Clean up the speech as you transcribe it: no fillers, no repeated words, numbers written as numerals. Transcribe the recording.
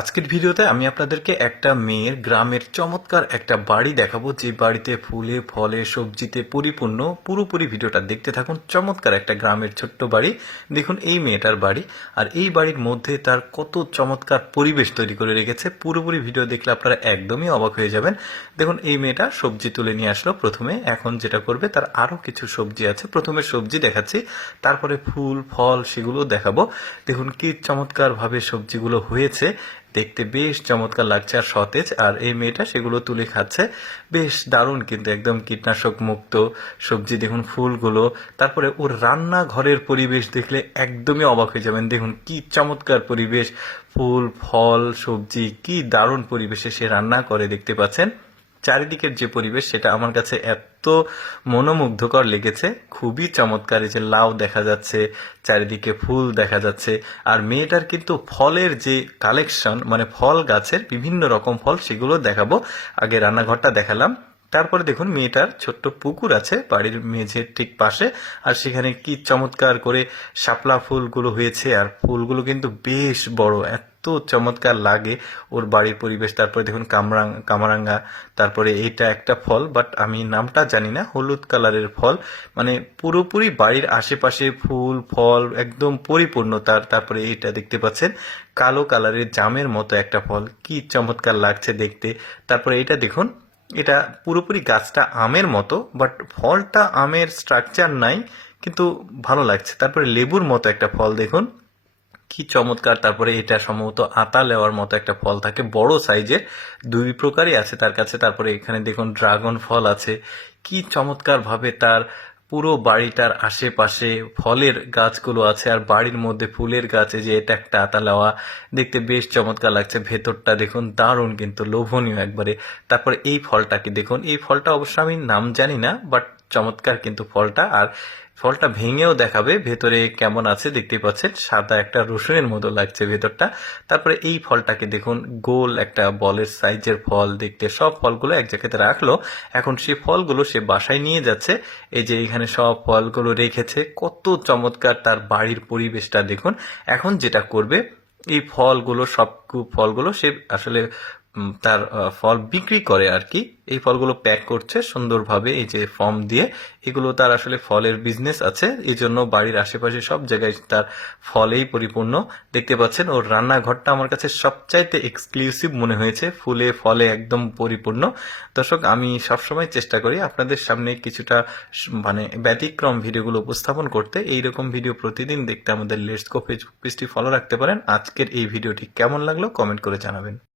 আজকের ভিডিওতে আমি আপনাদেরকে একটা মেয়ের গ্রামের চমৎকার একটা বাড়ি দেখাবো, যে বাড়িতে ফুলে ফলে সবজিতে পরিপূর্ণ। পুরোপুরি ভিডিওটা দেখতে থাকুন। চমৎকার একটা গ্রামের ছোট্ট বাড়ি। দেখুন এই মেয়েটার বাড়ি, আর এই বাড়ির মধ্যে তার কত চমৎকার পরিবেশ তৈরি করে রেখেছে। পুরোপুরি ভিডিও দেখলে আপনারা একদমই অবাক হয়ে যাবেন। দেখুন এই মেয়েটা সবজি তুলে নিয়ে আসলো প্রথমে। এখন যেটা করবে, তার আরো কিছু সবজি আছে। প্রথমে সবজি দেখাচ্ছি, তারপরে ফুল ফল সেগুলো দেখাবো। দেখুন কি চমৎকার ভাবে সবজিগুলো হয়েছে, দেখতে বেশ চমৎকার লাগছে আর সতেজ। আর এই মেয়েটা সেগুলো তুলে খাচ্ছে, বেশ দারুণ কিন্তু, একদম কীটনাশক মুক্ত সবজি। দেখুন ফুলগুলো, তারপরে ওর রান্নাঘরের পরিবেশ দেখলে একদমই অবাক হয়ে যাবেন। দেখুন কি চমৎকার পরিবেশ, ফুল ফল সবজি, কি দারুণ পরিবেশে সে রান্না করে। দেখতে পাচ্ছেন চারিদিকের যে পরিবেশ, সেটা আমার কাছে এত মনোমুগ্ধকর লেগেছে, খুবই চমৎকার। এই যে লাউ দেখা যাচ্ছে, চারিদিকে ফুল দেখা যাচ্ছে। আর মেয়েটার কিন্তু ফলের যে কালেকশন, মানে ফল গাছের বিভিন্ন রকম ফল, সেগুলো দেখাবো। আগে রান্নাঘরটা দেখালাম, তারপরে দেখুন মেয়েটার ছোট্ট পুকুর আছে বাড়ির মেঝের ঠিক পাশে, আর সেখানে কি চমৎকার করে শাপলা ফুলগুলো হয়েছে। আর ফুলগুলো কিন্তু বেশ বড়, এত চমৎকার লাগে ওর বাড়ির পরিবেশ। তারপরে দেখুন কামরাঙ্গা, তারপরে এইটা একটা ফল, বাট আমি নামটা জানি না, হলুদ কালারের ফল। মানে পুরোপুরি বাড়ির আশেপাশে ফুল ফল একদম পরিপূর্ণ। তারপরে এইটা দেখতে পাচ্ছেন কালো কালারের জামের মতো একটা ফল, কি চমৎকার লাগছে দেখতে। তারপরে এটা দেখুন, এটা পুরোপুরি গাছটা আমের মতো, বাট ফলটা আমের স্ট্রাকচার নাই, কিন্তু ভালো লাগছে। তারপরে লেবুর মতো একটা ফল দেখুন, কি চমৎকার। তারপরে এটা সম্ভবত আতা লেওয়ার মতো একটা ফল থাকে, বড় সাইজের, দুই প্রকারই আছে তার কাছে। তারপরে এখানে দেখুন ড্রাগন ফল আছে। কি চমৎকার ভাবে তার পুরো বাড়িটার আশেপাশে ফলের গাছগুলো আছে, আর বাড়ির মধ্যে ফুলের গাছে, যে এটা একটা আতা লেওয়া, দেখতে বেশ চমৎকার লাগছে। ভেতরটা দেখুন দারুণ, কিন্তু লোভনীয় একবারে। তারপরে এই ফলটাকে দেখুন, এই ফলটা অবশ্য আমি নাম জানি না, বাট চমৎকার কিন্তু ফলটা। আর ফলটা ভেঙেও দেখাবে ভেতরে কেমন আছে, দেখতেই পাচ্ছেন সাদা একটা রসুনের মতো লাগছে ভেতরটা। তারপরে এই ফলটাকে দেখুন, গোল একটা বলের সাইজের ফল দেখতে। সব ফলগুলো এক জায়গাতে রাখলো, এখন সেই ফলগুলো সে বাসায় নিয়ে যাচ্ছে। এই যে এখানে সব ফলগুলো রেখেছে, কত চমৎকার তার বাড়ির পরিবেশটা দেখুন। এখন যেটা করবে, এই ফলগুলো সে আসলে তার ফল বিক্রি করে আর কি। এই ফলগুলো প্যাক করছে সুন্দরভাবে, এই যে ফর্ম দিয়ে। এগুলো তার আসলে ফলের বিজনেস আছে, এই জন্য বাড়ির আশেপাশে সব জায়গায় তার ফলেই পরিপূর্ণ। দেখতে পাচ্ছেন ওর রান্নাঘরটা আমার কাছে সবচাইতে এক্সক্লুসিভ মনে হয়েছে, ফুলে ফলে একদম পরিপূর্ণ। দর্শক, আমি সবসময় চেষ্টা করি আপনাদের সামনে কিছুটা মানে ব্যতিক্রম ভিডিওগুলো উপস্থাপন করতে। এইরকম ভিডিও প্রতিদিন দেখতে আমাদের লেটস গো ফেসবুক পেজটি ফলো রাখতে পারেন। আজকের এই ভিডিওটি কেমন লাগলো কমেন্ট করে জানাবেন।